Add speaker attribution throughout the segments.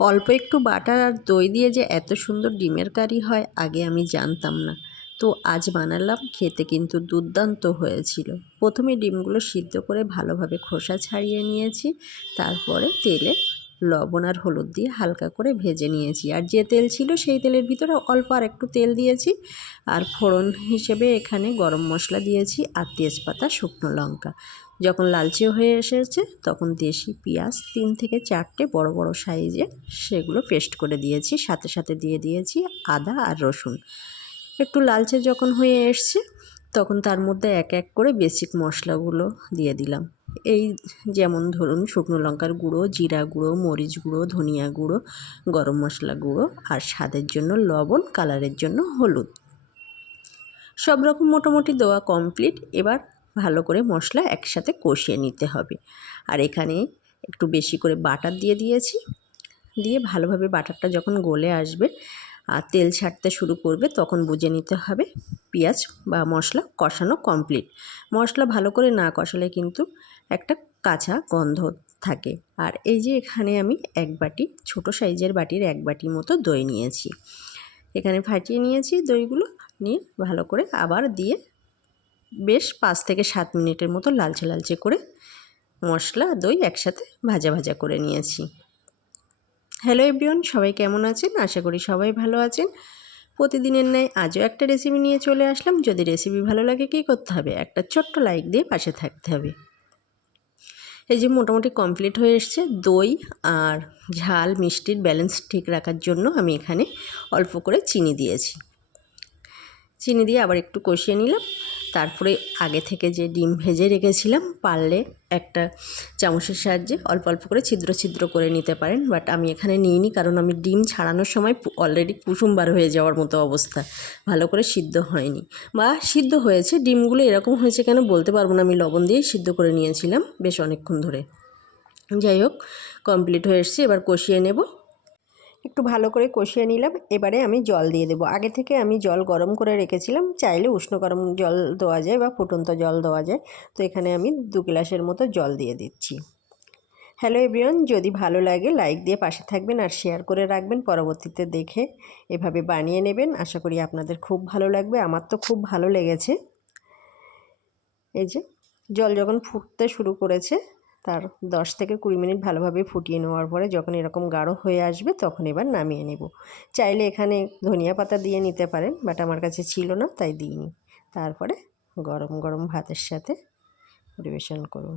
Speaker 1: অল্প একটু বাটার আর দই দিয়ে যে এত সুন্দর ডিমের কারি হয়, আগে আমি জানতাম না। তো আজ বানালাম, খেতে কিন্তু দুর্দান্ত হয়েছিল। প্রথমে ডিমগুলো সিদ্ধ করে ভালোভাবে খোসা ছাড়িয়ে নিয়েছি, তারপরে তেলে লবণ আর হলুদ দিয়ে হালকা করে ভেজে নিয়েছি। আর যে তেল ছিল সেই তেলের ভিতরে অল্প আর একটু তেল দিয়েছি। আর ফোড়ন হিসেবে এখানে গরম মশলা দিয়েছি আর তেজপাতা, শুকনো লঙ্কা। যখন লালচে হয়ে এসেছে তখন দেশি পেঁয়াজ তিন থেকে চারটে বড় বড় সাইজে সেগুলো পেস্ট করে দিয়েছি। সাথে সাথে দিয়ে দিয়েছি আদা আর রসুন। একটু লালচে যখন হয়ে এসছে তখন তার মধ্যে এক এক করে বেসিক মশলাগুলো দিয়ে দিলাম। এই যেমন ধরুন শুকনো লঙ্কার গুঁড়ো, জিরা গুঁড়ো, মরিচ গুঁড়ো, ধনিয়া গুঁড়ো, গরম মশলা গুঁড়ো আর স্বাদের জন্য লবণ, কালারের জন্য হলুদ। সব রকম মোটামুটি দেওয়া কমপ্লিট এবার ভালো করে মশলা একসাথে কষিয়ে নিতে হবে। আর এখানে একটু বেশি করে বাটার দিয়ে দিয়েছি। দিয়ে ভালোভাবে বাটারটা যখন গলে আসবে আর তেল ছাড়তে শুরু করবে, তখন বুঝে নিতে হবে। পেঁয়াজ বা মশলা কষানো কমপ্লিট মশলা ভালো করে না কষালে কিন্তু একটা কাঁচা গন্ধ থাকে। আর এই যে এখানে আমি এক বাটি, ছোট সাইজের বাটির এক বাটি মতো দই নিয়েছি। এখানে ফাটিয়ে নিয়েছি দইগুলো, নিয়ে ভালো করে আবার দিয়ে বেশ পাঁচ থেকে সাত মিনিটের মতো লালচে লালচে করে মশলা, দই একসাথে ভাজা ভাজা করে নিয়েছি। হ্যালো এভরিওয়ান, সবাই কেমন আছেন? আশা করি সবাই ভালো আছেন। প্রতিদিনের ন্যায় আজও একটা রেসিপি নিয়ে চলে আসলাম। যদি রেসিপি ভালো লাগে কী করতে হবে? একটা ছোট্ট লাইক দিয়ে পাশে থাকতে হবে। এই যে মোটামুটি কমপ্লিট হয়ে এসছে। দই আর ঝাল, মিষ্টির ব্যালেন্স ঠিক রাখার জন্য আমি এখানে অল্প করে চিনি দিয়েছি। চিনি দিয়ে আবার একটু কষিয়ে নিলাম। তারপরে আগে থেকে যে ডিম ভেজে রেখেছিলাম, পারলে একটা চামচের সাহায্যে অল্প অল্প করে ছিদ্র ছিদ্র করে নিতে পারেন। বাট আমি এখানে নিইনি, কারণ আমি ডিম ছাড়ানোর সময় অলরেডি কুসুমবার হয়ে যাওয়ার মতো অবস্থা। ভালো করে সিদ্ধ হয়নি। বা সিদ্ধ হয়েছে, ডিমগুলো এরকম হয়েছে কেন বলতে পারব না, আমি লবণ দিয়েই সিদ্ধ করে নিয়েছিলাম বেশ অনেকক্ষণ ধরে। যাই হোক কমপ্লিট হয়ে এসছে, এবার কষিয়ে নেব। একটু ভালো করে কষিয়ে নিলাম। এবারে আমি জল দিয়ে দেবো। আগে থেকে আমি জল গরম করে রেখেছিলাম। চাইলে উষ্ণ গরম জল দেওয়া যায় বা ফুটন্ত জল দেওয়া যায়। তো এখানে আমি দু গ্লাসের মতো জল দিয়ে দিচ্ছি। হ্যালো এভরিওয়ান যদি ভালো লাগে লাইক দিয়ে পাশে থাকবেন আর শেয়ার করে রাখবেন। পরবর্তীতে দেখে এভাবে বানিয়ে নেবেন। আশা করি আপনাদের খুব ভালো লাগবে। আমার তো খুব ভালো লেগেছে। এই যে, জল যখন ফুটতে শুরু করেছে তার দশ থেকে কুড়ি মিনিট ভালোভাবে ফুটিয়ে নেওয়ার পরে যখন এরকম গাঢ় হয়ে আসবে তখন এবার নামিয়ে নেব। চাইলে এখানে ধনিয়া পাতা দিয়ে নিতে পারেন, বাট আমার কাছে ছিল না, তাই দিইনি। তারপরে গরম গরম ভাতের সাথে পরিবেশন করুন।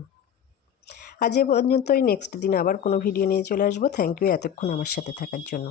Speaker 1: আজ এ পর্যন্তই, নেক্সট দিন আবার কোনো ভিডিও নিয়ে চলে আসব। থ্যাংক ইউ এতক্ষণ আমার সাথে থাকার জন্য।